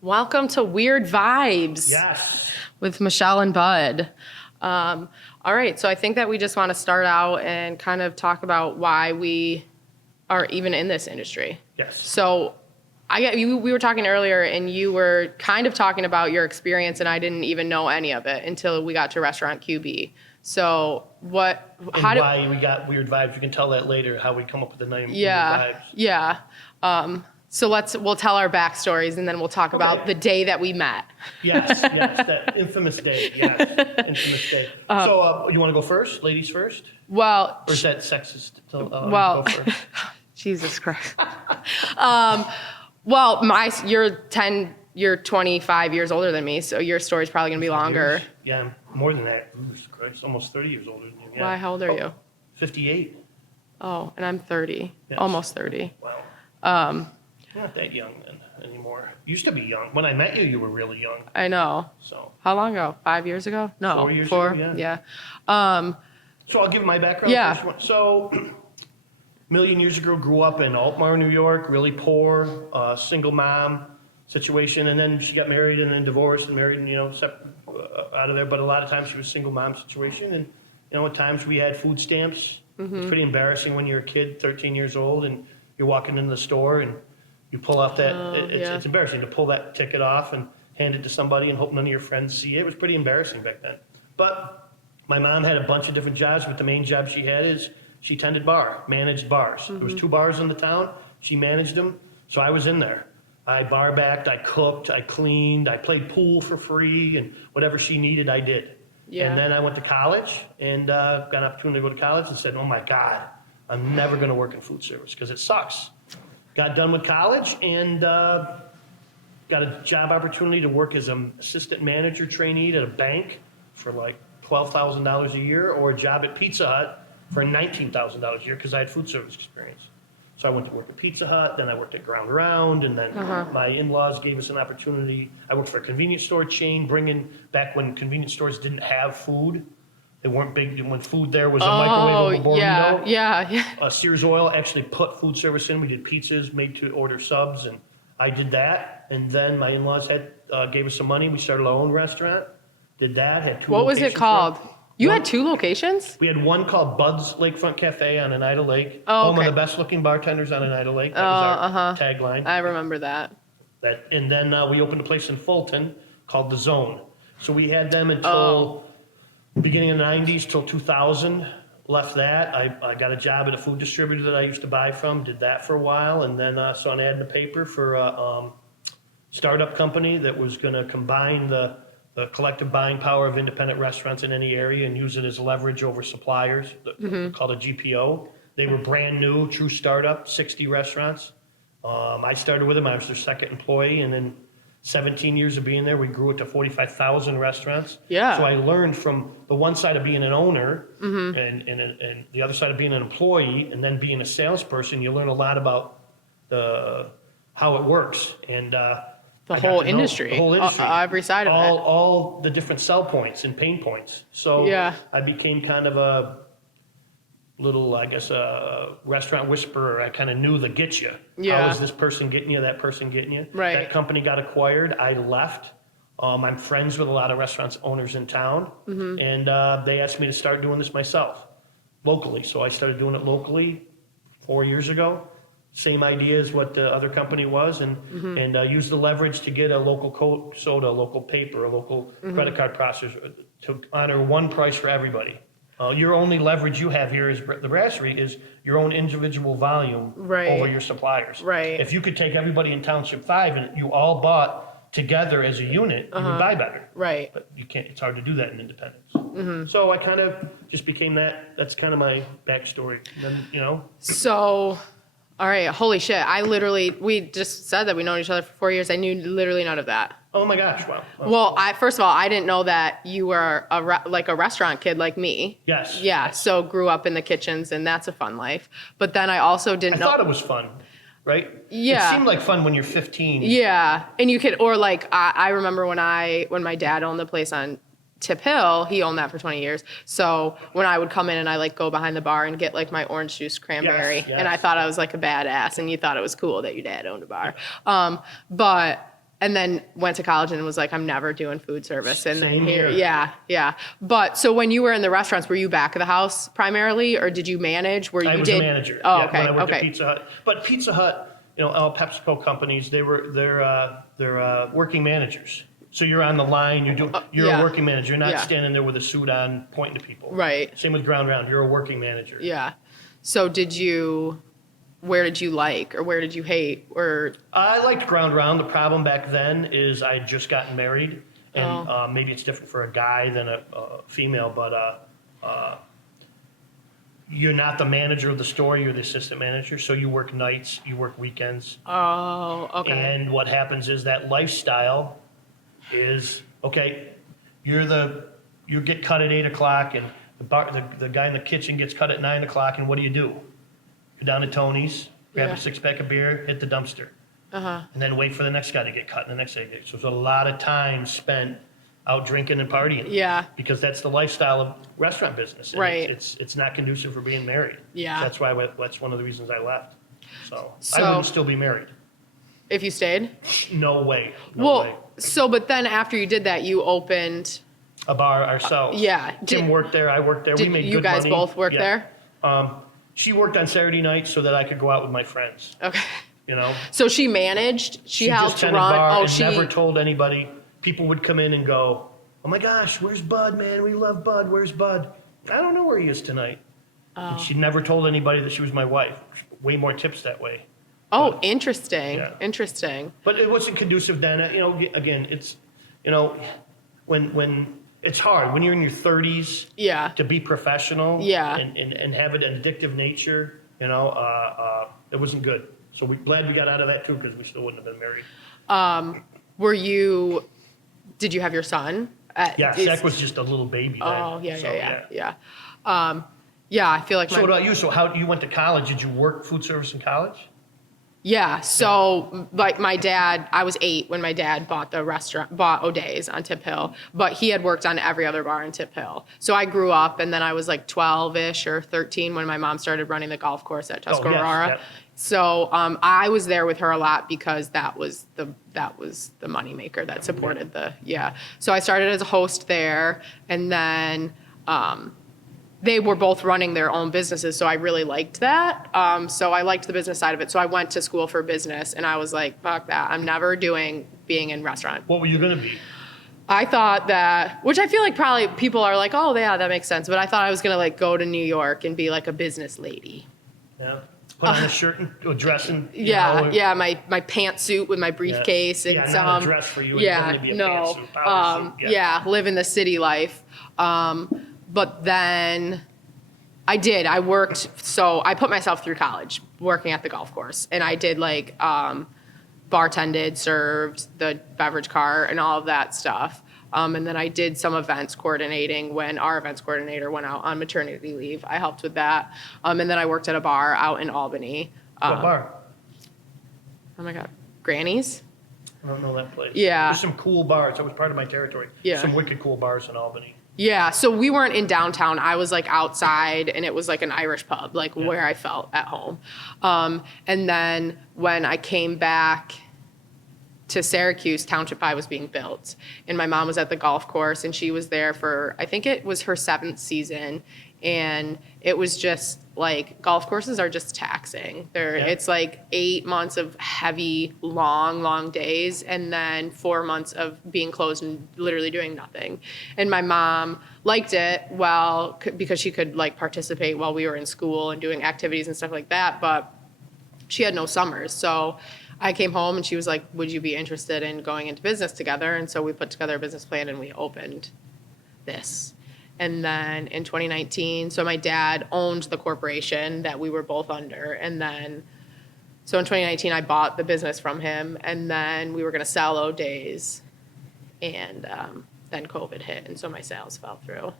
Welcome to Weird Vibes. Yes. With Michele and Bud. All right, so I think that we just want to start out and kind of talk about why we are even in this industry. Yes. So we were talking earlier, and you were kind of talking about your experience, and I didn't even know any of it until we got to Restaurant QB. So why we got Weird Vibes. You can tell that later, how we come up with the name Weird Vibes. Yeah. So we'll tell our backstories, and then we'll talk about the day that we met. Yes, that infamous day. Yes, infamous day. So you want to go first? Ladies first? Well, or is that sexist? Go first. Jesus Christ. You're 25 years older than me, so your story's probably gonna be longer. Yeah, more than that. Jesus Christ, almost 30 years older than you. Yeah. Why? How old are you? 58. Oh, and I'm 30, Yes. almost 30. Wow. You're not that young then anymore. You used to be young. When I met you, you were really young. I know. So. How long ago? 5 years ago? No. 4 years ago, yeah. So I'll give my background. Yeah. First. So, a million years ago, grew up in Altmar, New York, really poor, single mom situation, and then she got married and then divorced and married, and out of there. But a lot of times she was single mom situation, and at times we had food stamps. Mm-hmm. It's pretty embarrassing when you're a kid, 13 years old, and you're walking into the store and you pull off that. It's embarrassing to pull that ticket off and hand it to somebody and hope none of your friends see it. It was pretty embarrassing back then. But my mom had a bunch of different jobs, but the main job she had is she managed bars. Mm-hmm. There was 2 bars in the town. She managed them, so I was in there. I bar backed, I cooked, I cleaned, I played pool for free, and whatever she needed, I did. Yeah. And then I went to college and got an opportunity to go to college and said, oh my God, I'm never going to work in food service because it sucks. Got done with college and got a job opportunity to work as an assistant manager trainee at a bank for like $12,000 a year, or a job at Pizza Hut for $19,000 a year because I had food service experience. So I went to work at Pizza Hut, then I worked at Ground Round, and then my in-laws gave us an opportunity. I worked for a convenience store chain, bringing back when convenience stores didn't have food. They weren't big when food there was a microwavable burrito. Yeah. Sears Oil actually put food service in. We did pizzas, made to order subs, and I did that. And then my in-laws gave us some money. We started our own restaurant. Did that. Had 2 What was it called? You had 2 locations? We had one called Bud's Lakefront Cafe on Oneida Lake. Oh, Home of the best looking bartenders on Oneida Lake. That was our tagline. I remember that. And then we opened a place in Fulton called The Zone. So we had them until beginning of the 90s till 2000. Left that. I got a job at a food distributor that I used to buy from. Did that for a while. And then saw an ad in the paper for a startup company that was going to combine the collective buying power of independent restaurants in any area and use it as leverage over suppliers, called a GPO. They were brand new, true startup, 60 restaurants. I started with them. I was their second employee, and in 17 years of being there, we grew it to 45,000 restaurants. Yeah. So I learned from the one side of being an owner and the other side of being an employee, and then being a salesperson. You learn a lot about how it works and the whole industry, every side of it. All the different sell points and pain points. So I became kind of a little, restaurant whisperer. I kind of knew the get you. Yeah. How is this person getting you, that person getting you? Right. That company got acquired. I left. I'm friends with a lot of restaurants owners in town. Mm-hmm. And they asked me to start doing this myself, locally. So I started doing it locally 4 years ago. Same idea as what the other company was, and use the leverage to get a local Coke soda, a local paper, a local credit card processor to honor one price for everybody. Your only leverage you have here is the brasserie is your own individual volume over your suppliers. Right. If you could take everybody in Township 5 and you all bought together as a unit, you would buy better. Right. But you can't. It's hard to do that in independence. Mm-hmm. So I kind of just became that. That's kind of my backstory. Then, So. All right, holy shit. We just said that we've known each other for 4 years. I knew literally none of that. Oh my gosh, wow. Well, first of all, I didn't know that you were a restaurant kid like me. Yes. Yeah, so grew up in the kitchens, and that's a fun life. But then I also didn't know. I thought it was fun, right? Yeah. It seemed like fun when you're 15. Yeah, and you could, or I remember when my dad owned the place on Tip Hill, he owned that for 20 years. So when I would come in and I go behind the bar and get my orange juice cranberry, yes. And I thought I was a badass, and you thought it was cool that your dad owned a bar. But and then went to college and was like, I'm never doing food service. And Same then here. Yeah. But so when you were in the restaurants, were you back of the house primarily, or did you manage? I was a manager. Oh, yeah, okay. When I worked at Okay. Pizza Hut. But Pizza Hut, all PepsiCo companies, they're working managers. So you're on the line, you're yeah. a working manager. You're not Yeah. standing there with a suit on pointing to people. Right. Same with Ground Round. You're a working manager. Yeah. So where did you like, or where did you hate, or? I liked Ground Round. The problem back then is I had just gotten married, and Oh. maybe it's different for a guy than a female, but you're not the manager of the store, you're the assistant manager, so you work nights, you work weekends. Oh, okay. And what happens is that lifestyle is, okay, you get cut at 8 o'clock, and the guy in the kitchen gets cut at 9 o'clock, and what do? Go down to Tony's, grab Yeah. a 6-pack of beer, hit the dumpster. Uh-huh. And then wait for the next guy to get cut and the next guy to get. So there's a lot of time spent out drinking and partying. Yeah. Because that's the lifestyle of restaurant business. And Right. It's not conducive for being married. Yeah. That's one of the reasons I left. So I So- wouldn't still be married. If you stayed? No way. No Well, way. so, but then after you did that, you opened, A bar ourselves. yeah. Tim worked there. I worked there. We Did made you good guys money. both work Yeah. there? She worked on Saturday nights so that I could go out with my friends. Okay. So she managed, she just helped tended run, bar oh, and she, never told anybody. People would come in and go, "Oh my gosh, where's Bud, man? We love Bud. Where's Bud?" I don't know where he is tonight. Oh. And she never told anybody that she was my wife. Way more tips that way. Oh, interesting, Yeah. interesting. But it wasn't conducive then. Again, it's, when it's hard when you're in your 30s Yeah, to be professional. Yeah. And have an addictive nature. It wasn't good. So we're glad we got out of that too, because we still wouldn't have been married. did you have your son? Yeah, Zach was just a little baby then. Oh, So, yeah. I feel like So what about you? So how you went to college? Did you work food service in college? Yeah, so like my dad, I was 8 when my dad bought O'Day's on Tip Hill, but he had worked on every other bar in Tip Hill. So I grew up, and then I was like 12-ish or 13 when my mom started running the golf course at Tuscarora. Yep. So I was there with her a lot because that was the moneymaker that supported So I started as a host there, and then they were both running their own businesses, so I really liked that. So I liked the business side of it. So I went to school for business, and I was like, fuck that. I'm never doing being in restaurant. What were you going to be? I thought that, which I feel like probably people are like, oh, yeah, that makes sense. But I thought I was going to like go to New York and be like a business lady. Yeah. Put on a shirt and a dress and My pantsuit with my briefcase and not a dress for you. Yeah, It would be a no. pantsuit, power suit, Live in the city life. But then I worked, so I put myself through college working at the golf course, and I did like bartended, served the beverage cart and all of that stuff. And then I did some events coordinating when our events coordinator went out on maternity leave. I helped with that. And then I worked at a bar out in Albany. What bar? Oh my God, Granny's? I don't know that place. Yeah. There's some cool bars. That was part of my territory. Yeah. Some wicked cool bars in Albany. Yeah, so we weren't in downtown. I was like outside, and it was like an Irish pub, like where I felt at home. And then when I came back to Syracuse, Township 5 was being built, and my mom was at the golf course, and she was there for, I think it was her 7th season, and it was just like, golf courses are just taxing. It's like 8 months of heavy, long days, and then 4 months of being closed and literally doing nothing. And my mom liked it because she could like participate while we were in school and doing activities and stuff like that, but she had no summers. So I came home and she was like, would you be interested in going into business together? And so we put together a business plan and we opened this. And then in 2019, so my dad owned the corporation that we were both under. And then, so in 2019, I bought the business from him, and then we were going to sell O'Day's. And then COVID hit, and so my sales fell through.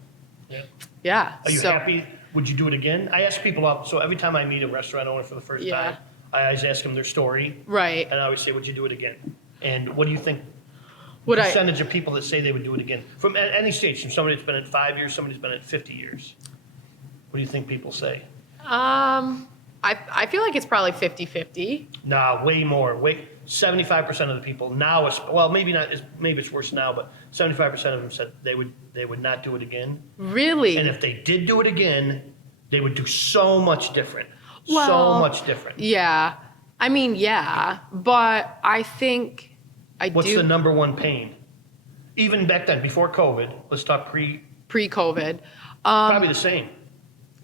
Yeah. Yeah. Are you happy? Would you do it again? I ask people out. So every time I meet a restaurant owner for the first time, I always ask them their story. Right. And I always say, would you do it again? And what do you think? Would Percentage of people that say they would do it again from any stage, from somebody that's been at 5 years, somebody that's been at 50 years. What do you think people say? I feel like it's probably 50-50. Nah, way more. 75% of the people now, well, maybe not, maybe it's worse now, but 75% of them said they would not do it again. Really? And if they did do it again, they would do so much different. So Well, much different. Yeah. I mean, yeah, but I think What's the number one pain? Even back then, before COVID, let's talk pre-COVID. probably the same.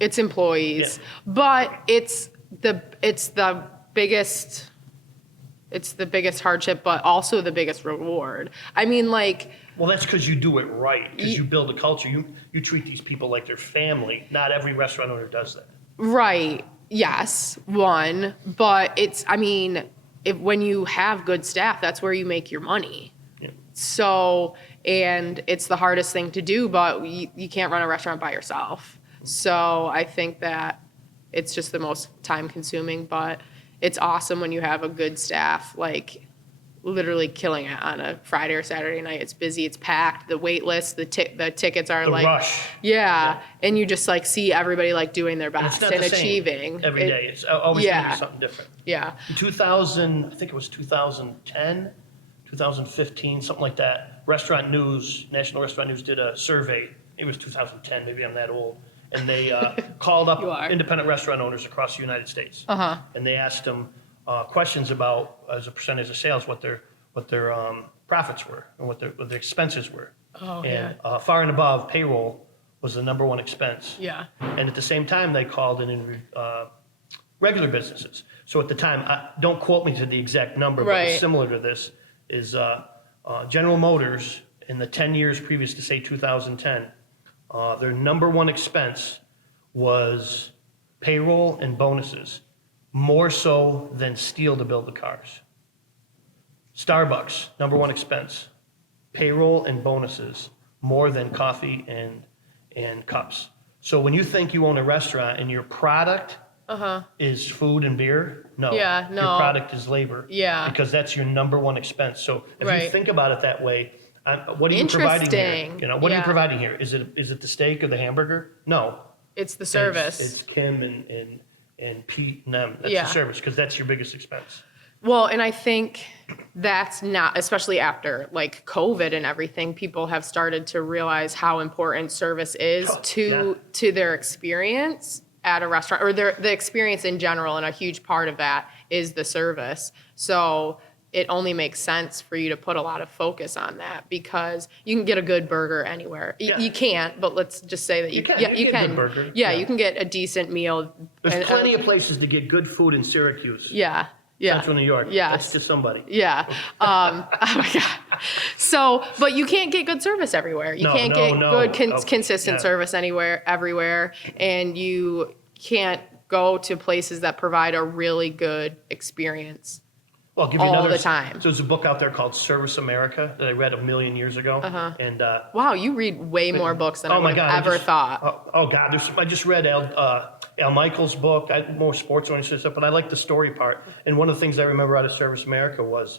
It's employees, Yeah. but it's the biggest hardship, but also the biggest reward. I mean, like, Well, that's because you do it right, because you build a culture. You treat these people like their family. Not every restaurant owner does that. right, yes, one, but it's, I mean, when you have good staff, that's where you make your money. Yeah. So, and it's the hardest thing to do, but you can't run a restaurant by yourself. So I think that it's just the most time consuming, but it's awesome when you have a good staff, like literally killing it on a Friday or Saturday night. It's busy, it's packed, the wait list, the tickets are The like, rush. yeah, and you just like see everybody like doing their And it's best not and the same achieving. every day. It's always going to yeah. be something different. Yeah, In 2000, I think it was 2010, 2015, something like that. Restaurant News, National Restaurant News did a survey. It was 2010, maybe I'm that old. And they called You are. up independent restaurant owners across the United States. Uh-huh. And they asked them questions about, as a percentage of sales, what their profits were and what their expenses were. Oh, and far and above, payroll was the number one expense. yeah, And at the same time, they called and interviewed regular businesses. So at the time, don't quote me to the exact number, but Right. it's similar to this, is General Motors in the 10 years previous to, say, 2010, their number one expense was payroll and bonuses, more so than steel to build the cars. Starbucks, number one expense, payroll and bonuses, more than coffee and cups. So when you think you own a restaurant and your product is food and beer, no. Yeah, no. Your product is labor. Yeah. Because that's your number one expense. So if Right. you think about it that way, what are you providing here? Interesting. You know, what are you Yeah. providing here? Is it the steak or the hamburger? No. it's the service. It's Kim and Pete and them. That's Yeah. the service, because that's your biggest expense. Well, and I think that's not, especially after like COVID and everything, people have started to realize how important service is Oh, to their experience at a restaurant, or the experience in general, and a huge part of that is the service. So it only makes sense for you to put a lot of focus on that, because you can get a good burger anywhere. Yeah. You can't, but let's just say that You can. yeah, You you can get a can. good burger. Yeah, Yeah. you can get a decent meal. There's plenty of places to get good food in Syracuse, Yeah. Yeah. Central New York. Yes. That's to somebody. Yeah. Oh my God. So, but you can't get good service everywhere. You No, can't no, get no. good, Okay, consistent yeah. service everywhere. And you can't go to places that provide a really good experience. Well, I'll give you All another. the time. So there's a book out there called Service America that I read 1,000,000 years ago. And Wow, you read way more books than I oh my would God, have ever thought. Oh God, I just read Al Michaels' book. More sports oriented stuff, but I like the story part. And one of the things I remember out of Service America was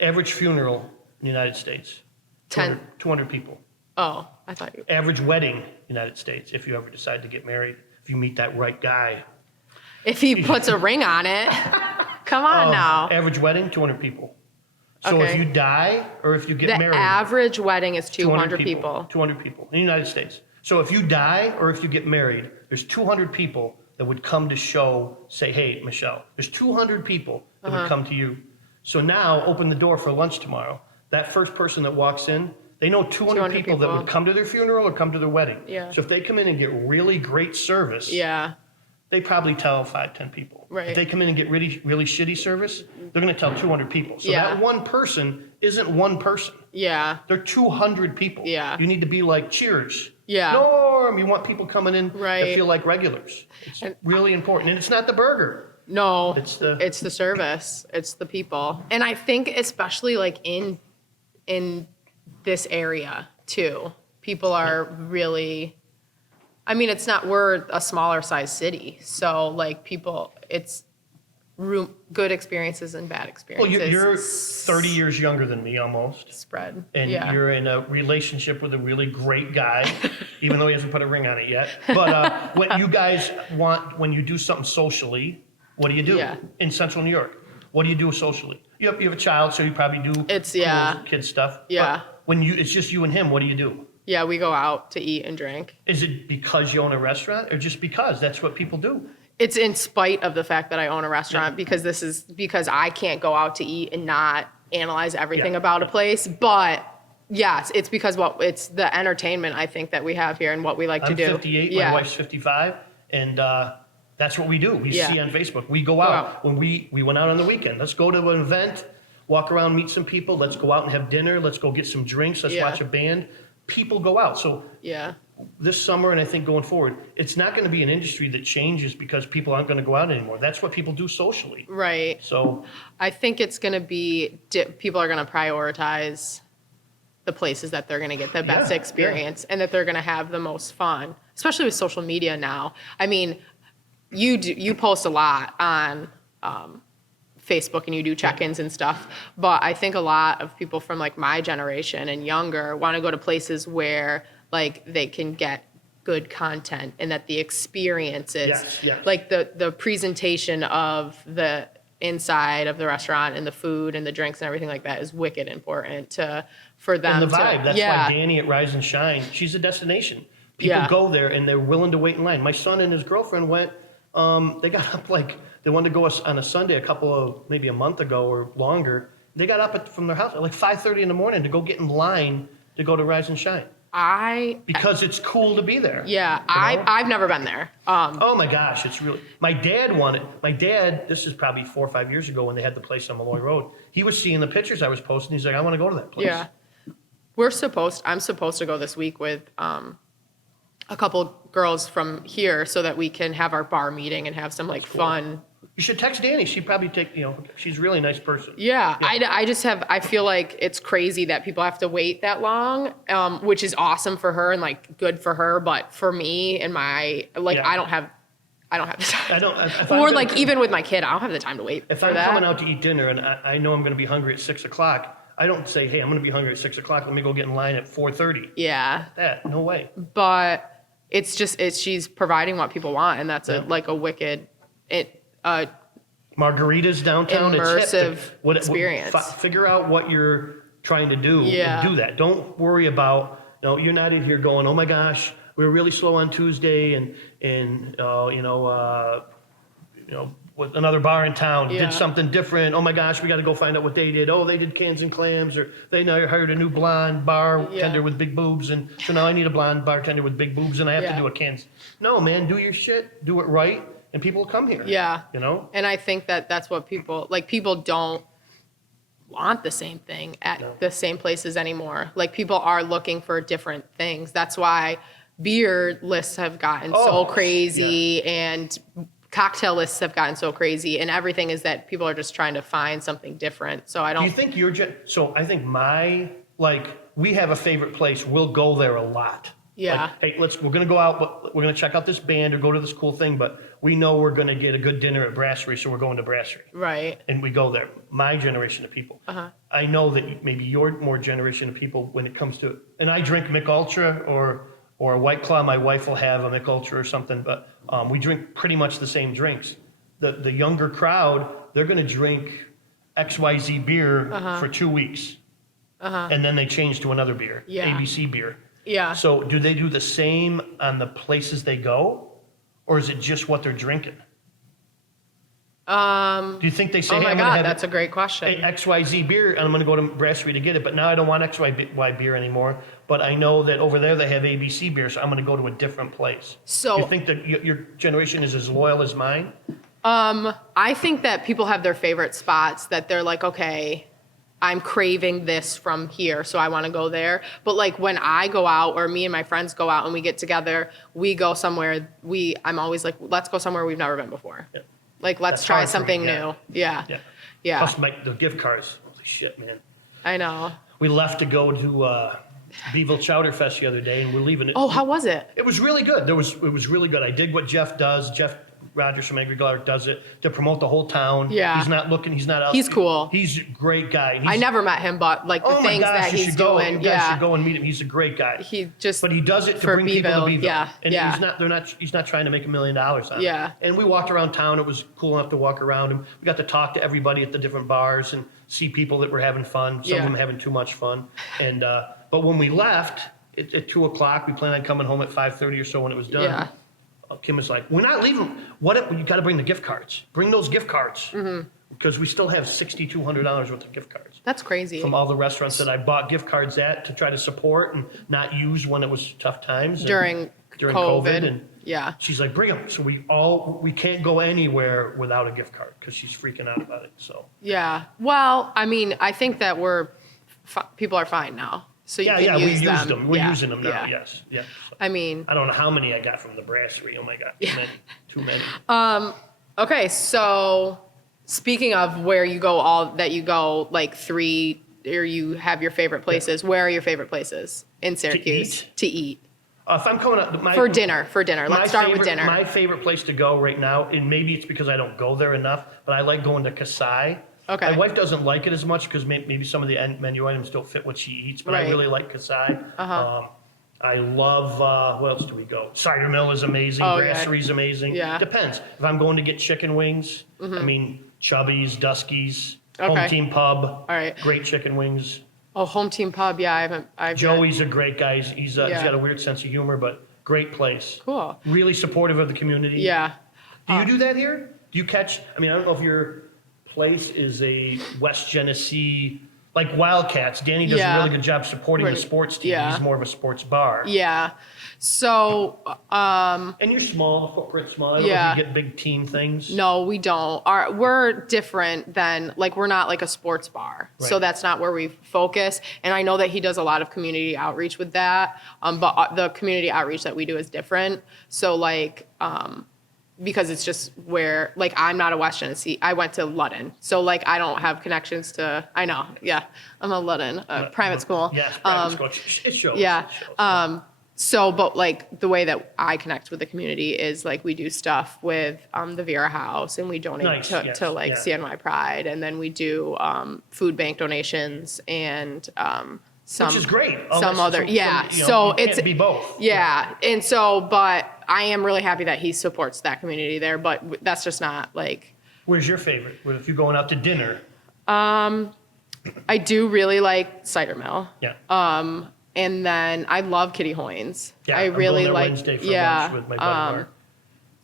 average funeral in the United States, 200 people. Oh, I thought you. Average wedding, United States, if you ever decide to get married, if you meet that right guy. If he puts a ring on it. Come on now. Average wedding, 200 people. So Okay. if you die or if you get The married, average wedding is 200 people. 200 people in the United States. So if you die or if you get married, there's 200 people that would come to say, hey, Michele, there's 200 people that would come to you. So now open the door for lunch tomorrow. That first person that walks in, they know 200 people that would come to their funeral or come to their wedding. Yeah. So if they come in and get really great service, Yeah. they probably tell 5-10 people. Right. If they come in and get really, really shitty service, they're going to tell 200 people. So Yeah. that one person isn't one person. Yeah. They're 200 people. Yeah. You need to be like Cheers. Yeah. Norm, you want people coming in Right. that feel like regulars. It's really important. And it's not the burger. No, It's the- it's the service. It's the people. And I think especially like in this area too, people are really, I mean, we're a smaller size city. So like people, it's good experiences and bad Well, experiences. you're 30 years younger than me almost. Spread. And yeah. you're in a relationship with a really great guy, even though he hasn't put a ring on it yet. But when you do something socially, what do you do Yeah. in Central New York? What do you do socially? You have a child, so you probably do kid stuff. Yeah. But when it's just you and him, what do you do? Yeah, we go out to eat and drink. Is it because you own a restaurant, or just because that's what people do? It's in spite of the fact that I own a restaurant because I can't go out to eat and not analyze everything about a place. But yes, it's because it's the entertainment I think that we have here and what we like to do. I'm 58, my wife's 55, and that's what we do. We see on Facebook. We go out. When we went out on the weekend. Let's go to an event, walk around, meet some people. Let's go out and have dinner. Let's go get some drinks. Let's watch a band. People go out. So this summer, and I think going forward, it's not going to be an industry that changes because people aren't going to go out anymore. That's what people do socially. Right. So I think it's going to be, people are going to prioritize the places that they're going to get the best experience and that they're going to have the most fun, especially with social media now. I mean, you post a lot on Facebook and you do check-ins and stuff, but I think a lot of people from like my generation and younger want to go to places where like they can get good content and that the experience is like the presentation of the inside of the restaurant and the food and the drinks and everything like that is wicked important for them. And the vibe, that's why Danny at Rise and Shine, she's a destination. People go there and they're willing to wait in line. My son and his girlfriend went, they got up they wanted to go on a Sunday maybe a month ago or longer. They got up from their house at like 5:30 in the morning to go get in line to go to Rise and Shine. Because it's cool to be there. Yeah, I've never been there. Oh my gosh, it's really. My dad, this is probably 4 or 5 years ago when they had the place on Malloy Road. He was seeing the pictures I was posting. He's like, I want to go to that place. Yeah, I'm supposed to go this week with a couple girls from here so that we can have our bar meeting and have some like fun. You should text Danny. She'd probably she's a really nice person. Yeah. I feel like it's crazy that people have to wait that long, which is awesome for her and like good for her. But for me and I don't have the time. Even with my kid, I don't have the time to wait if I'm coming out to eat dinner and I know I'm going to be hungry at 6 o'clock, I don't say, hey, I'm going to be hungry at 6 o'clock. Let me go get in line at 4:30. Yeah. No way. But she's providing what people want. And that's a wicked, margaritas downtown, immersive experience. Figure out what you're trying to do and do that. Don't worry about, you're not in here going, oh my gosh, we were really slow on Tuesday and with another bar in town did something different. Oh my gosh, we got to go find out what they did. Oh, they did cans and clams, or they now hired a new blonde bartender with big boobs, and so now I need a blonde bartender with big boobs, and I have to do a cans. No, man, do your shit, do it right, and people will come here. Yeah. And I think that's what people don't want the same thing at the same places anymore. Like people are looking for different things. That's why beer lists have gotten so crazy and cocktail lists have gotten so crazy, and everything is that people are just trying to find something different. So I don't. Do you think so I think we have a favorite place. We'll go there a lot. Yeah. Hey, we're going to go out, we're going to check out this band or go to this cool thing, but we know we're going to get a good dinner at Brasserie, so we're going to Brasserie. Right. And we go there. My generation of people. I know that maybe your more generation of people when it comes to, and I drink Mick Ultra or a White Claw. My wife will have a Mick Ultra or something, but we drink pretty much the same drinks. The younger crowd, they're going to drink XYZ beer for 2 weeks. And then they change to another beer, ABC beer. Yeah. So do they do the same on the places they go, or is it just what they're drinking? Do you think they say, oh hey, my I'm God, going to have that's a great question. XYZ beer, and I'm going to go to Brasserie to get it, but now I don't want XY beer anymore, but I know that over there they have ABC beer, so I'm going to go to a different place. So you think that your generation is as loyal as mine? I think that people have their favorite spots that they're like, okay, I'm craving this from here, so I want to go there. But like when I go out, or me and my friends go out and we get together, we go somewhere, I'm always like, let's go somewhere we've never been before. Yeah. Like, let's try something new. Yeah. Plus the gift cards. Holy shit, man. I know. We left to go to Beeville Chowder Fest the other day, and we're leaving it. Oh, how was it? It was really good. It was really good. I did what Jeff does. Jeff Rogers from Angry Garlic does it to promote the whole town. Yeah. He's not looking, he's not out. He's cool. He's a great guy. I never met him, but like the Oh my things gosh, that you he's should go. doing. You guys should go and meet him. He's a great guy. But he does it to for bring people to Beeville. Beeville. Yeah, And yeah. he's not trying to make $1 million on it. Yeah. And we walked around town. It was cool enough to walk around. And we got to talk to everybody at the different bars and see people that were having fun. Some of them having too much fun. And, but when we left at 2:00, we planned on coming home at 5:30 or so when it was done. Yeah. Kim was like, we're not leaving. What if, you got to bring the gift cards. Bring those gift cards. Mm-hmm. Because we still have $6,200 worth of gift cards. That's crazy. From all the restaurants that I bought gift cards at to try to support and not use when it was tough times. During COVID. And yeah. she's like, bring them. So we can't go anywhere without a gift card because she's freaking out about it. So. Yeah. Well, I mean, I think that people are fine now. So you can we use used them. We're Yeah. using them now, Yeah. yes. Yeah. So, I mean. I don't know how many I got from the brasserie. Oh my God, too many. Okay, so speaking of where you go, like 3, or you have your favorite places. Where are your favorite places in Syracuse to eat? If I'm coming up, For dinner. Let's start with dinner. My favorite place to go right now, and maybe it's because I don't go there enough, but I like going to Kasai. Okay. My wife doesn't like it as much because maybe some of the menu items don't fit what she eats, but I Right. really like Kasai. Uh-huh. I love, what else do we go? Cider Mill is amazing. Oh, yeah. Brasserie's amazing. Yeah. Depends. If I'm going to get chicken wings, I mean, Chubby's, Dusky's, Home Okay. Team Pub. All right. Great chicken wings. Oh, Home Team Pub. Yeah, Joey's a great guy. He's Yeah. got a weird sense of humor, but great place. Cool. Really supportive of the community. Yeah. Do you do that here? Do you catch, I mean, I don't know if your place is a West Genesee, like Wildcats. Danny does a really good job supporting the sports team. Yeah. He's more of a sports bar. Yeah. So, And you're small, the footprint's small. I don't know Yeah. if you get big team things. no, we don't. We're different than, like, we're not like a sports bar. So Right. that's not where we focus. And I know that he does a lot of community outreach with that. But the community outreach that we do is different. So, like, because it's just where, like, I'm not a West Genesee. I went to Ludden. So, like, I don't have connections to, I know, yeah. I'm a Ludden, private school. Yes, private school. It shows. Yeah. It shows. So, but like the way that I connect with the community is like we do stuff with the Vera House, and we donate Nice, yes, to like yeah. CNY Pride, and then we do food bank donations and some Which is great. some other yeah. You know, So you can't it's be both. yeah, and so but I am really happy that he supports that community there, but that's just not like. Where's your favorite? What if you're going out to dinner? I do really like Cider Mill. Yeah. And then I love Kitty Hoynes. Yeah, I I'm really going there like Wednesday for yeah. lunch with my buddy Mark.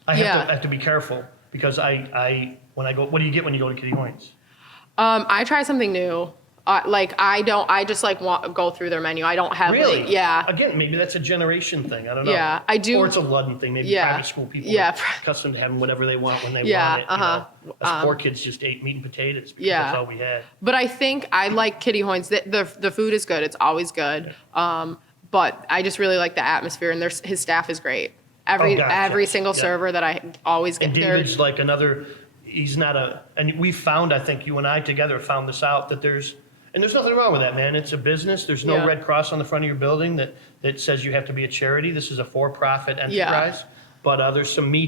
I have to be careful because I when I go, what do you get when you go to Kitty Hoynes? I try something new. I just like go through their menu. I don't have Really? yeah. Again, maybe that's a generation thing. I don't know. Yeah, I do. Or it's a Ludden thing. Maybe Yeah. private school people Yeah. are accustomed to having whatever they want when they Yeah, want it. uh-huh. Us poor kids just ate meat and potatoes because Yeah. that's all we had. But I think I like Kitty Hoynes. The food is good. It's always good. But I just really like the atmosphere, and his staff is great. Every yes, single yeah. server that I always get And there. David's like another, he's not a, and we found, I think you and I together found this out, that there's nothing wrong with that, man. It's a business. There's no Yeah. red cross on the front of your building that says you have to be a charity. This is a for-profit enterprise. Yeah. But there's some me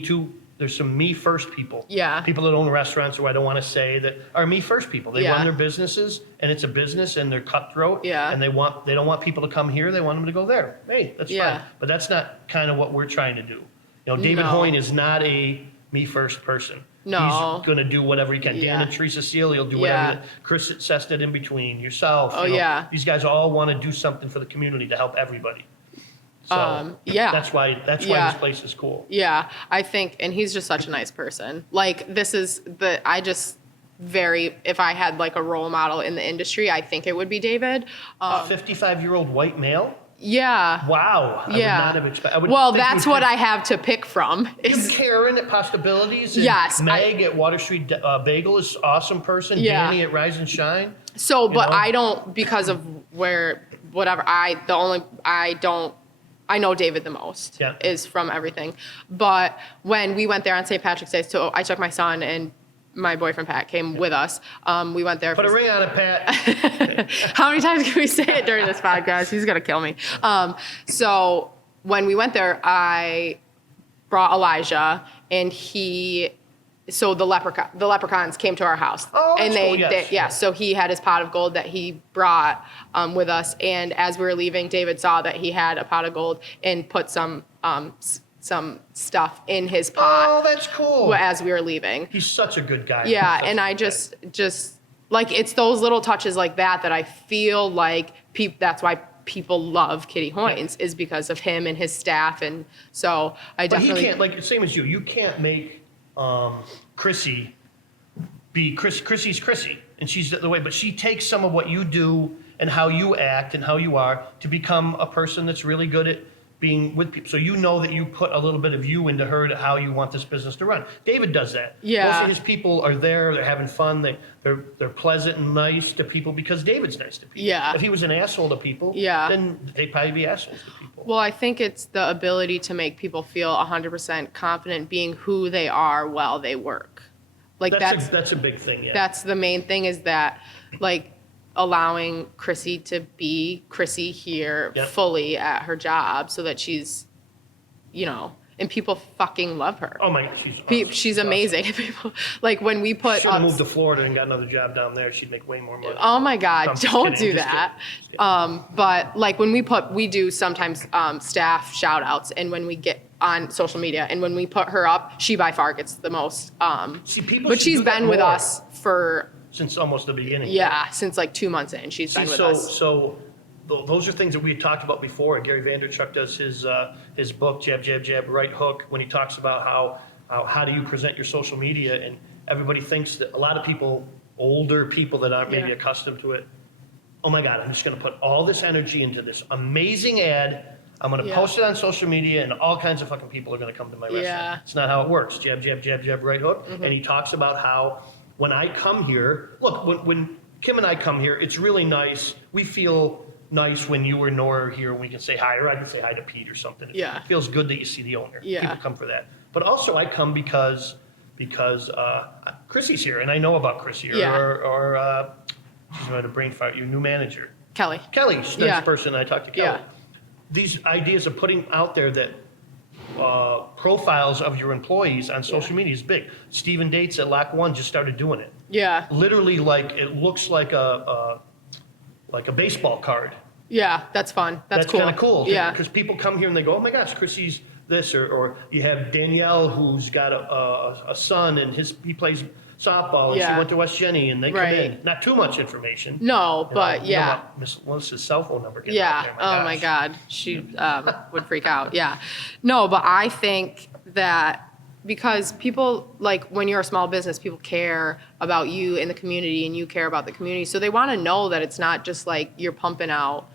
first people. Yeah. People that own restaurants, who I don't want to say, that are me first people. They Yeah. run their businesses, and it's a business, and they're cutthroat. Yeah. And they don't want people to come here. They want them to go there. Hey, that's Yeah. fine. But that's not kind of what we're trying to do. You know, David No. Hoyne is not a me first person. No. He's going to do whatever he can. Yeah. Dan and Teresa Sealy will do Yeah. whatever. Chris Sested in between, yourself. Oh, you know. yeah. These guys all want to do something for the community to help everybody. So yeah. that's why Yeah. this place is cool. Yeah, I think, and he's just such a nice person. Like, if I had like a role model in the industry, I think it would be David. A 55-year-old white male? Yeah. Wow. I Yeah. would not have expected. Well, that's what I have to pick from. You have Karen at Possibilities. And Yes, Meg at Water Street Bagel is an awesome person. Yeah. Danny at Rise and Shine. So, but know? I don't, because of I know David the most Yeah. is from everything. But when we went there on St. Patrick's Day, so I took my son and my boyfriend Pat came with us. We went there. Put a ring on it, Pat. How many times can we say it during this podcast? He's gonna kill me. So when we went there, brought Elijah, and so the leprechauns came to our house. Oh, that's and cool, yes. so he had his pot of gold that he brought with us, and as we were leaving, David saw that he had a pot of gold and put some stuff in his pot. Oh, that's cool. As we were leaving. He's such a good guy. Yeah, and I just like, it's those little touches like that I feel like that's why people love Kitty Hoynes, is because of him and his staff, and so I definitely. But he can't, like, same as you. You can't make Chrissy be Chrissy's Chrissy, and she's the way. But she takes some of what you do and how you act and how you are to become a person that's really good at being with people. So you know that you put a little bit of you into her, to how you want this business to run. David does that. Yeah. Most of his people are there. They're having fun. They're pleasant and nice to people because David's nice to people. Yeah. If he was an asshole to people, then they'd probably be assholes to people. Well, I think it's the ability to make people feel 100% confident being who they are while they work. Like that's a big thing. Yeah. That's the main thing, is that, like, allowing Chrissy to be Chrissy here fully at her job, so that she's, and people fucking love her. Oh my God, she's awesome. She's amazing. People, like, when we put should have moved to Florida and got another job down there, she'd make way more money. Oh my God, I'm don't kidding, do that. But like, when we do sometimes staff shout outs, and when we get on social media, and when we put her up, she by far gets the most. But she's been with us since almost the beginning. Yeah, since like 2 months in, she's been with us. So those are things that we had talked about before. And Gary Vaynerchuk does his book, Jab, Jab, Jab, Right Hook, when he talks about how do you present your social media. And everybody thinks that, a lot of people, older people that aren't maybe accustomed to it, oh my God, I'm just going to put all this energy into this amazing ad. I'm going to post it on social media, and all kinds of fucking people are going to come to my restaurant. Yeah. It's not how it works. Jab, jab, jab, jab, right hook. Mm-hmm. And he talks about how, when I come here, look, when Kim and I come here, it's really nice. We feel nice when you or Nora are here, and we can say hi, or I can say hi to Pete or something. Yeah. It feels good that you see the owner. Yeah. People come for that. But also, I come because Chrissy's here, and I know about Chrissy, or she's going to brain fart, your new manager. Kelly. Kelly's the next person I talked to, Kelly. Yeah. These ideas of putting out there that profiles of your employees on social media is big. Stephen Dates at Lock One just started doing it. Yeah. Literally, like, it looks like a baseball card. Yeah, that's fun. That's cool. Kind of cool. Yeah. Because people come here and they go, oh my gosh, Chrissy's this, or you have Danielle, who's got a son, and he plays softball, and she went to West Jenny, and they come in. Not too much information. No, but Miss Melissa's cell phone number. Oh my God, she would freak out. Yeah, no, but I think that because people, like, when you're a small business, people care about you in the community, and you care about the community, so they want to know that it's not just like you're pumping out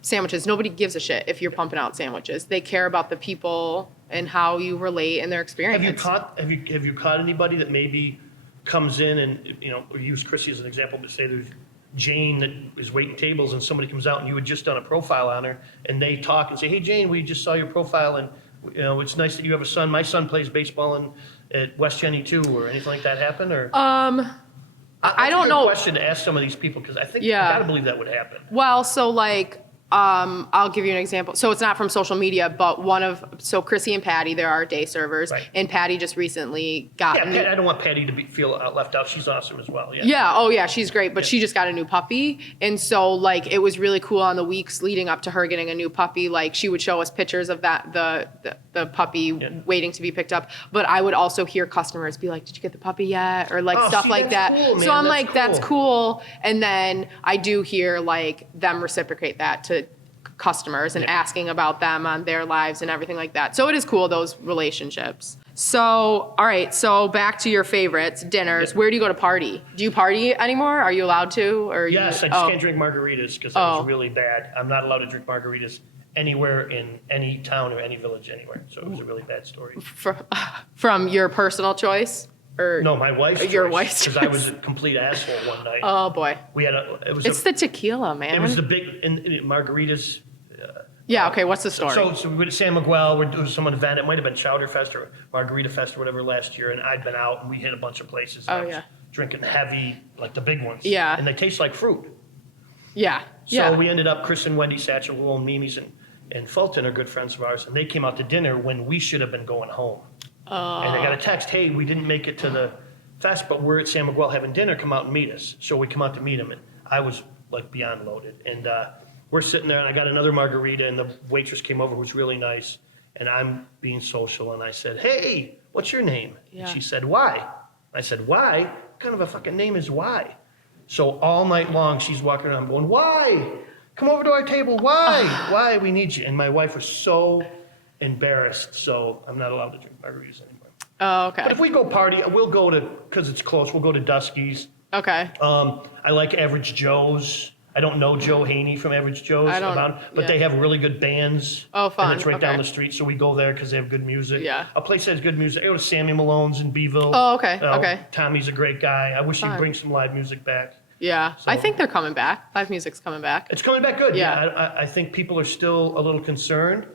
sandwiches. Nobody gives a shit if you're pumping out sandwiches. They care about the people and how you relate and their experience. Have you caught anybody that maybe comes in and, or use Chrissy as an example, but say there's Jane that is waiting tables, and somebody comes out and you had just done a profile on her, and they talk and say, hey Jane, we just saw your profile, and it's nice that you have a son. My son plays baseball at West Jenny too, or anything like that happen? Or I don't know. Question to ask some of these people, because I think I gotta believe that would happen. Well, so like, I'll give you an example. So it's not from social media, but so Chrissy and Patty, they're our day servers, and Patty just recently got. Yeah, I don't want Patty to feel left out. She's awesome as well. Yeah. Yeah. Oh yeah, she's great, but she just got a new puppy, and so like, it was really cool on the weeks leading up to her getting a new puppy. Like, she would show us pictures of the puppy waiting to be picked up. But I would also hear customers be like, "Did you get the puppy yet?" or like stuff like that. Cool, man. So I'm like, that's cool. And then I do hear like them reciprocate that to customers and asking about them on their lives and everything like that. So it is cool, those relationships. So, all right, so back to your favorites, dinners. Where do you go to party? Do you party anymore? Are you allowed to? Or yes, I just can't drink margaritas because that was really bad. I'm not allowed to drink margaritas anywhere in any town or any village anywhere. So it was a really bad story. From your personal choice? Or no, my wife's your wife's choice. Because I was a complete asshole one night. Oh boy. We had it's the tequila, man. It was the big margaritas. Yeah, okay, what's the story? So we went to San Miguel, we're doing some event, it might have been Chowder Fest or Margarita Fest or whatever last year, and I'd been out and we hit a bunch of places. And I was drinking heavy, like the big ones. Yeah. And they taste like fruit. Yeah. So we ended up, Chris and Wendy Satchel, who own Mimi's and Fulton are good friends of ours, and they came out to dinner when we should have been going home. And I got a text, hey, we didn't make it to the fest, but we're at San Miguel having dinner, come out and meet us. So we come out to meet him, and I was like beyond loaded. And we're sitting there, and I got another margarita, and the waitress came over, who was really nice, and I'm being social, and I said, hey, what's your name? Yeah. And she said, why? I said, why? What kind of a fucking name is why? So all night long, she's walking around going, why? Come over to our table, why? Why? We need you. And my wife was so embarrassed, so I'm not allowed to drink margaritas anymore. Oh, okay. But if we go party, we'll go to, because it's close, we'll go to Dusky's. Okay. I like Average Joe's. I don't know Joe Haney from Average Joe's, I don't- but yeah. they have really good bands. Oh, fun. And it's right down Okay. the street, so we go there because they have good music. Yeah. A place that has good music. I go to Sammy Malone's in Beeville. Oh, okay, You know, okay. Tommy's a great guy. I wish he'd Fun. bring some live music back. Yeah. So- I think they're coming back. Live music's coming back. It's coming back good. Yeah. I think people are still a little concerned.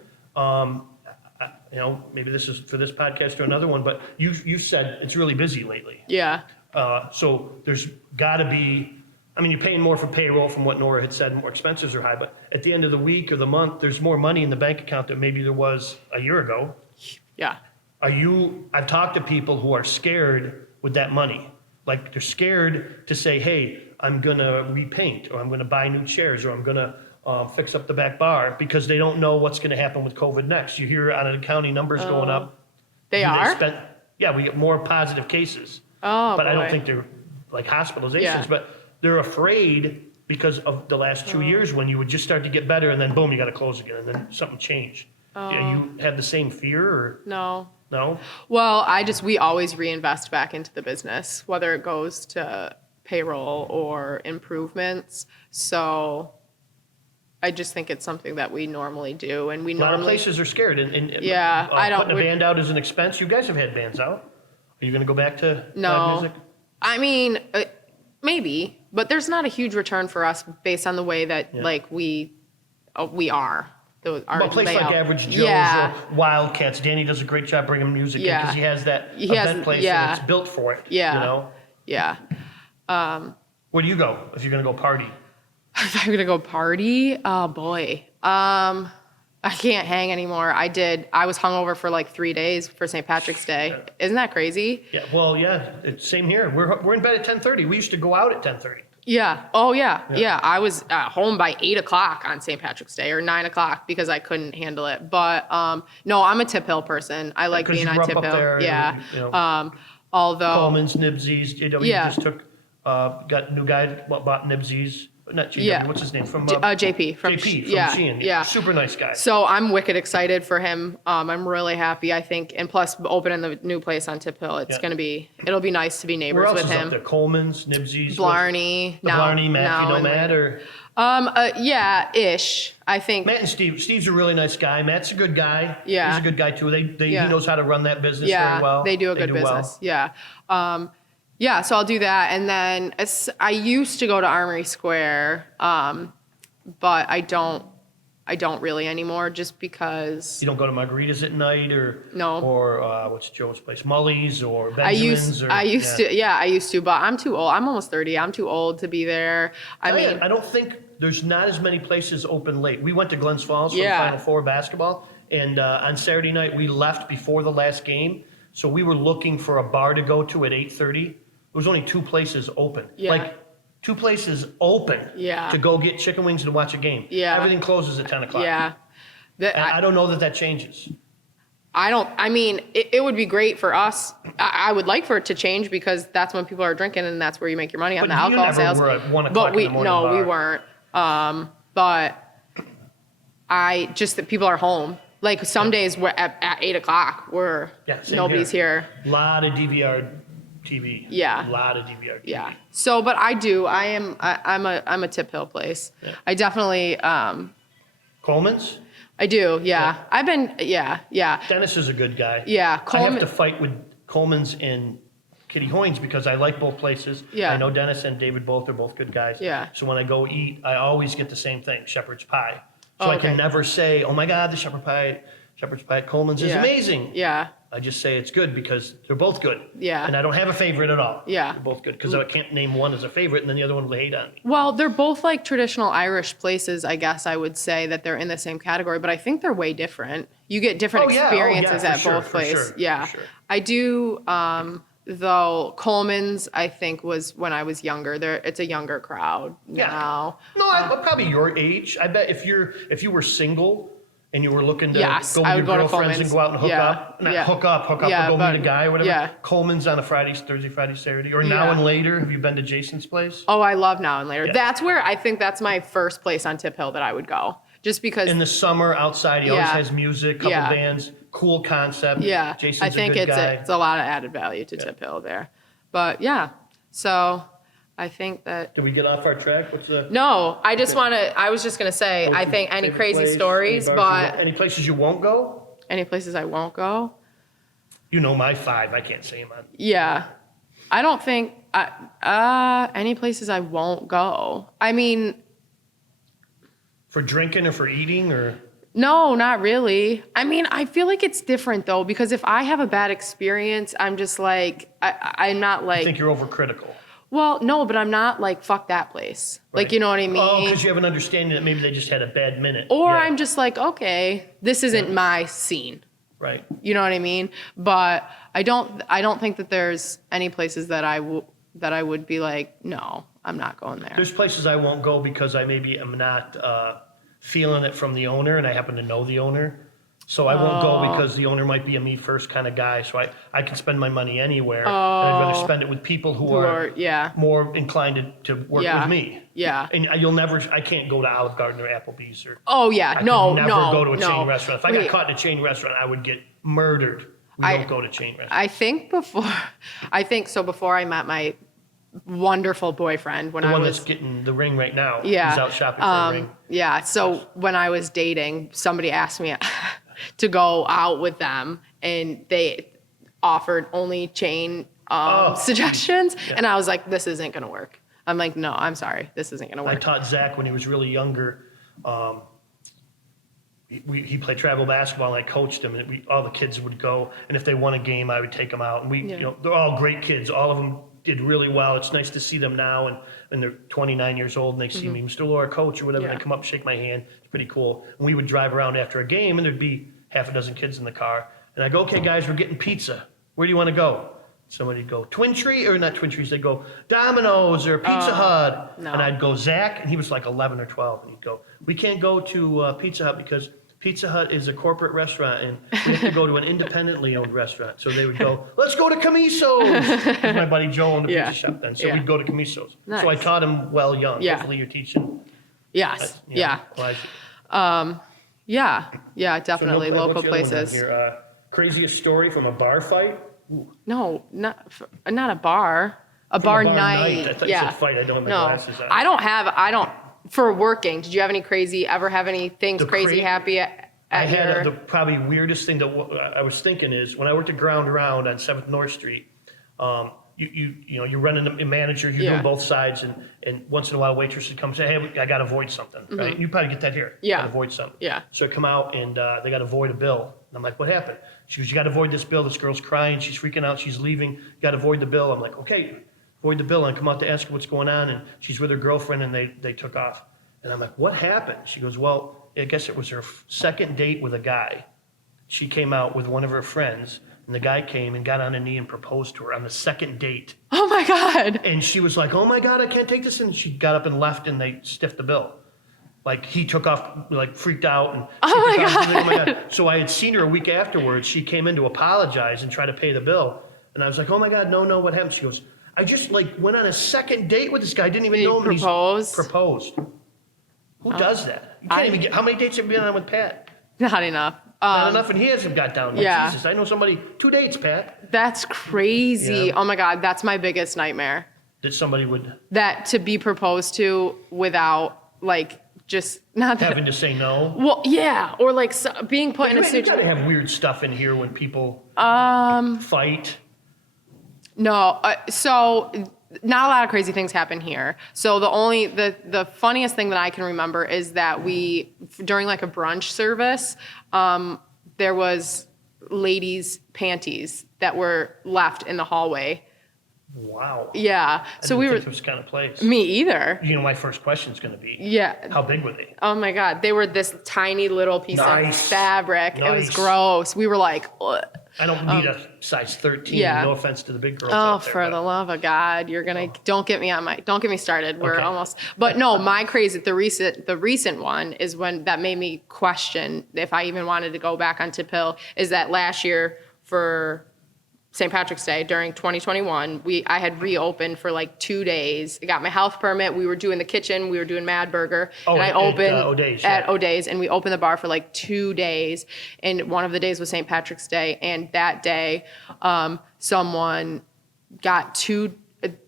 You know, maybe this is for this podcast or another one, but you said it's really busy lately. Yeah. So there's got to be, I mean, you're paying more for payroll from what Nora had said, more expenses are high, but at the end of the week or the month, there's more money in the bank account than maybe there was a year ago. Yeah. I've talked to people who are scared with that money. Like they're scared to say, hey, I'm going to repaint, or I'm going to buy new chairs, or I'm going to fix up the back bar, because they don't know what's going to happen with COVID next. You hear out of the county numbers going up. They are? Yeah, we get more positive cases. Oh, But I don't boy. think they're like hospitalizations, Yeah. but they're afraid because of the last 2 years when you would just start to get better and then boom, you got to close again, and then something changed. Yeah, you had the same fear or No. no? Well, we always reinvest back into the business, whether it goes to payroll or improvements. So I just think it's something that we normally do, and we A lot of normally. places are scared, and Yeah, I don't- putting a band out is an expense. You guys have had bands out. Are you going to go back to live No. music? I mean, maybe, but there's not a huge return for us based on the way that Yeah. like we are. Our But a place like layout. Average Joe's Yeah. or Wildcats, Danny does a great job bringing music in Yeah. because he has that He has- event place yeah. and it's built for it. Yeah. You know? Yeah. Where do you go if you're going to go party? If I'm gonna go party, oh boy. I can't hang anymore. I was hungover for like 3 days for St. Patrick's Day. Isn't that crazy? Yeah, well, yeah, it's same here. We're in bed at 10:30. We used to go out at 10:30. Yeah. Oh yeah. Yeah. I was home by 8 o'clock on St. Patrick's Day or 9 o'clock because I couldn't handle it. But no, I'm a Tip Hill person. I like 'Cause being you on grew up Tip up Hill. there, Yeah. you know. Although Colemans, Nibsies, JW Yeah. just took, got a new guy that bought Nibsies. Not JW, Yeah. what's his name? From JP from JP from yeah, Sheehan. yeah. Super nice guy. So I'm wicked excited for him. I'm really happy. I think, and plus opening the new place on Tip Hill, it'll be nice to be Where neighbors else with is him. up there? Colemans, Nibsies. Blarney. The Blarney, Matt, now you know and Matt then. or? Yeah, ish. I think. Matt and Steve. Steve's a really nice guy. Matt's a good guy. Yeah. He's a good guy too. He Yeah. knows how to run that business Yeah, very well. they do a good well. business. Yeah. Yeah, so I'll do that. And then I used to go to Armory Square, but I don't really anymore just because You don't go to Margaritas at night or No. or what's Joe's place? Mully's or Benjamin's I used to, but I'm too old. I'm almost 30. I'm too old to be there. I mean, I don't think there's not as many places open late. We went to Glens Falls for the Yeah. Final Four basketball, and on Saturday night we left before the last game, so we were looking for a bar to go to at 8:30. There was only 2 places open. Yeah. Like 2 places open Yeah. to go get chicken wings and watch a game. Yeah. Everything closes at 10 o'clock. yeah. And I don't know that changes. I mean, it would be great for us. I would like for it to change because that's when people are drinking and that's where you make your money on But the you alcohol never sales. were at 1 o'clock But in the morning no, we bar. weren't. But that people are home. Like some days we're at 8 o'clock, Yeah, same nobody's here. A lot of DVR TV. Yeah. A lot of DVR TV. Yeah. So, but I'm a Tip Hill place. Yeah. I definitely, Coleman's? I do. Yeah. Yeah. Dennis is a good guy. Yeah. I have Coleman- to fight with Coleman's and Kitty Hoynes because I like both places. Yeah. I know Dennis and David both are both good guys. Yeah. So when I go eat, I always get the same thing, shepherd's pie. So Oh, I can okay. never say, oh my God, the shepherd pie. Shepherd's Pie at Colemans is Yeah. amazing. Yeah. I just say it's good because they're both good. Yeah. And I don't have a favorite at all. Yeah. They're both good because I can't name one as a favorite and then the other one will hate on me. Well, they're both like traditional Irish places, I guess I would say that they're in the same category, but I think they're way different. You get different experiences for at sure, both for places. sure, Yeah. for sure. I do, though, Coleman's, I think, was when I was younger. It's a younger crowd now. No, I'm probably your age. I bet if you were single and you were looking to Yes, go with I your would go to girlfriends and Coleman's. go out and hook Yeah, up. Not yeah. hook up, Yeah, or go but- meet a guy or whatever. yeah. Coleman's on a Thursday, Friday, Saturday. Or Now Yeah. and Later. Have you been to Jason's place? Oh, I love Now and Later. Yeah. That's where I think that's my first place on Tip Hill that I would go. Just because, In the summer, outside, he always Yeah. has music, couple Yeah. bands, cool concept. yeah, Jason's I think a good guy. it's a lot of added value to Tip Hill there. But yeah, so I think that. Did we get off our track? What's the No, I was just going to say, I think any favorite crazy place, stories, any bars but any places you won't go? any places I won't go. You know my 5. I can't say them on. Yeah. I don't think, any places I won't go. I mean, For drinking or for eating or? no, not really. I mean, I feel like it's different though, because if I have a bad experience, I'm just like, I'm not I like, think you're overcritical. well, no, but I'm not like, fuck that place. Like, Right. you know what I mean? Oh, because you have an understanding that maybe they just had a bad minute. Or Yeah. I'm just like, okay, this isn't my scene. Right. You know what I mean? But I don't think that there's any places that I would be like, no, I'm not going there. There's places I won't go because I maybe am not feeling it from the owner and I happen to know the owner. So I won't go because the owner might be a me first kind of guy. So I can spend my money anywhere. And I'd rather spend it with people who are yeah. more inclined to work Yeah. with me. Yeah. And I can't go to Olive Garden or Applebee's or Oh yeah, I no, could never no, go to a no. chain restaurant. If I Wait, got caught in a chain restaurant, I would get murdered. We don't go to chain restaurants. I think before I met my wonderful boyfriend when The I one was that's getting the ring right now. yeah, He's out shopping for a ring. yeah. So when I was dating, somebody asked me to go out with them, and they offered only chain suggestions, and I was like, this isn't gonna work. I'm like, no, I'm sorry, this isn't gonna I work. taught Zach when he was really younger. He played travel basketball, and I coached him. And all the kids would go, and if they won a game, I would take them out. And they're all great kids. All of them did really well. It's nice to see them now, and they're 29 years old, and they see me, Mr. Laura, coach or whatever. Yeah. They come up, shake my hand. It's pretty cool. And we would drive around after a game, and there'd be half a dozen kids in the car. And I go, okay, guys, we're getting pizza. Where do you want to go? Somebody'd go Twin Tree, or not Twin Trees. They'd go Domino's or Pizza Hut. no. And I'd go Zach, and he was like 11 or 12, and he'd go, we can't go to Pizza Hut because Pizza Hut is a corporate restaurant, and we have to go to an independently owned restaurant. So they would go, let's go to Camiso's. Because my buddy Joe owned a Yeah. pizza shop then. So Yeah. we'd go to Camiso's. So I Nice. taught him well young. Yeah. Hopefully you're teaching. Yes, you know, yeah, wise. yeah, definitely So no- local what's the other one places. here? Craziest story from a bar fight? No, not a bar. A From bar a bar night. night. I thought you yeah. said fight. I don't have my no, glasses on. I don't. For working, did you have any ever have any things The crazy happy at I your? had the probably weirdest thing that I was thinking is when I worked at Ground Around on 7th North Street, you're running a manager, you're Yeah. doing both sides, and once in a while waitresses come say, hey, I got to void something, right? You probably get that here. Yeah. Got to void something. Yeah. So I come out and they got to void a bill. And I'm like, what happened? She goes, you got to void this bill. This girl's crying. She's freaking out. She's leaving. Got to void the bill. I'm like, okay, void the bill. And I come out to ask her what's going on. And she's with her girlfriend and they took off. And I'm like, what happened? She goes, well, I guess it was her second date with a guy. She came out with one of her friends, and the guy came and got on a knee and proposed to her on the second date. Oh my God. And she was like, oh my God, I can't take this. And she got up and left, and they stiffed the bill. Like, he took off, like, freaked out. And Oh she my took off, God. oh my God. So I had seen her a week afterwards. She came in to apologize and try to pay the bill. And I was like, oh my God, no, what happened? She goes, I just, like, went on a second date with this guy. I didn't even Did he know him. and he's propose? Proposed. Who does that? You can't even get, how many dates have you been on with Pat? Not enough. Not enough, and he hasn't got down. Like, yeah. Jesus, I know somebody, 2 dates, Pat. That's crazy. Yeah. Oh my God, that's my biggest nightmare. That somebody would That to be proposed to without like just not that. having to say no. Well, yeah, or like being put in a Man, you gotta situation. have weird stuff in here when people fight. No, so not a lot of crazy things happen here. So the funniest thing that I can remember is that we during like a brunch service, there was ladies' panties that were left in the hallway. Wow. Yeah. So I we didn't were, think this kind of place. me either. You know, my first question is going to be, Yeah. how big were they? Oh my God. They were this tiny little piece of Nice. fabric. It was Nice. gross. We were like, ugh. I don't need a size 13. yeah. No offense to the big girls Oh, out there. for but- the love of God, you're gonna don't get me started. We're Okay. almost, but no, my crazy, the recent one is when that made me question if I even wanted to go back on Tip Hill. Is that last year for St. Patrick's Day during 2021, I had reopened for like 2 days. I got my health permit. We were doing the kitchen. We were doing Mad Burger. Oh, and I at, opened O'Days, at yeah. O'Days, and we opened the bar for like 2 days. And one of the days was St. Patrick's Day. And that day, someone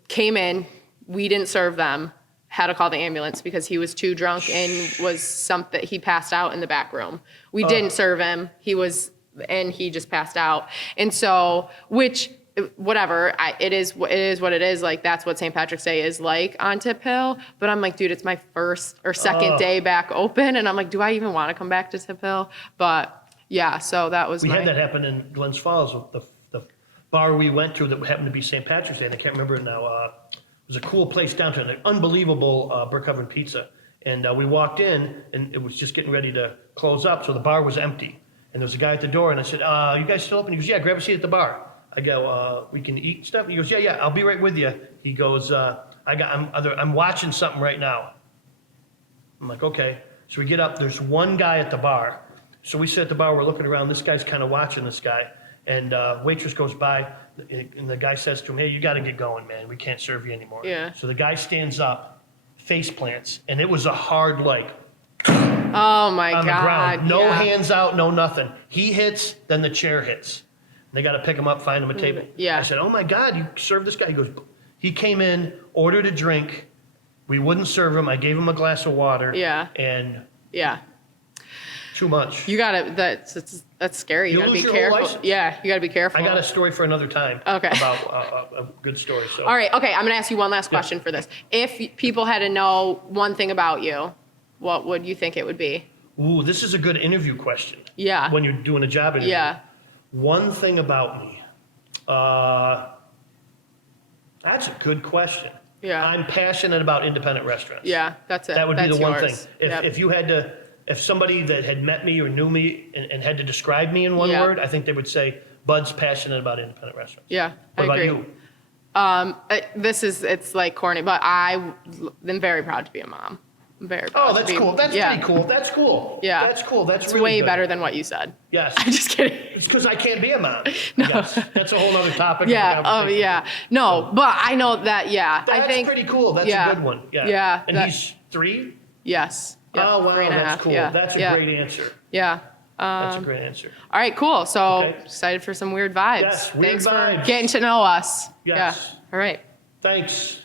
came in. We didn't serve them. Had to call the ambulance because he was too drunk and he passed out in the back room. We didn't serve him. And he just passed out. And so, whatever, it is what it is. Like, that's what St. Patrick's Day is like on Tip Hill. But I'm like, dude, it's my first or second day back open. And I'm like, do I even want to come back to Tip Hill? But yeah, so that was We had that happen in Glens Falls. The bar we went to that happened to be St. Patrick's Day, and I can't remember it now. It was a cool place downtown, an unbelievable brick oven pizza. And we walked in, and it was just getting ready to close up, so the bar was empty. And there was a guy at the door, and I said, you guys still open? He goes, yeah, grab a seat at the bar. I go, we can eat stuff? He goes, yeah, I'll be right with you. He goes, I'm watching something right now. I'm like, okay. So we get up, there's one guy at the bar. So we sit at the bar, we're looking around, this guy's kind of watching this guy. And waitress goes by, and the guy says to him, hey, you got to get going, man. We can't serve you anymore. Yeah. So the guy stands up, face plants, and it was a hard, oh my on the God. ground. No yeah. hands out, no nothing. He hits, then the chair hits. They got to pick him up, find him a table. Yeah. I said, oh my God, you served this guy. He goes, he came in, ordered a drink. We wouldn't serve him. I gave him a glass of water. Yeah. And Yeah. too much. You gotta, that's scary. You You gotta lose be your whole careful. license. Yeah, you gotta be careful. I got a story for another time. Okay. About a good story. So. All right, okay, I'm gonna ask you one last question for this. If people had to know one thing about you, what would you think it would be? Ooh, this is a good interview question. Yeah. When you're doing a job interview. Yeah. One thing about me. That's a good question. Yeah. I'm passionate about independent restaurants. Yeah, that's it. That would be That's the one yours. thing. Yep. If somebody that had met me or knew me and had to describe me in one Yeah. word, I think they would say, Bud's passionate about independent restaurants. Yeah, What I about agree. you? It's like corny, but I'm very proud to be a mom. I'm very proud Oh, that's to be, cool. That's yeah. pretty cool. That's cool. Yeah. That's cool. That's It's really way good. better than what you said. Yes. I'm just kidding. It's because I can't be a mom. No. Yes. That's a whole other topic. of Yeah, oh conversation. yeah. No, but I know that, yeah. That's I think, pretty cool. That's yeah. a good one. Yeah. Yeah, And that- he's 3? yes. Yep, Oh, wow. 3.5, That's cool. yeah. That's a yeah. great answer. Yeah. That's a great answer. All right, cool. So Okay. excited for some weird vibes. Yes, weird Thanks vibes. for getting to know us. Yes. Yeah. All right. Thanks.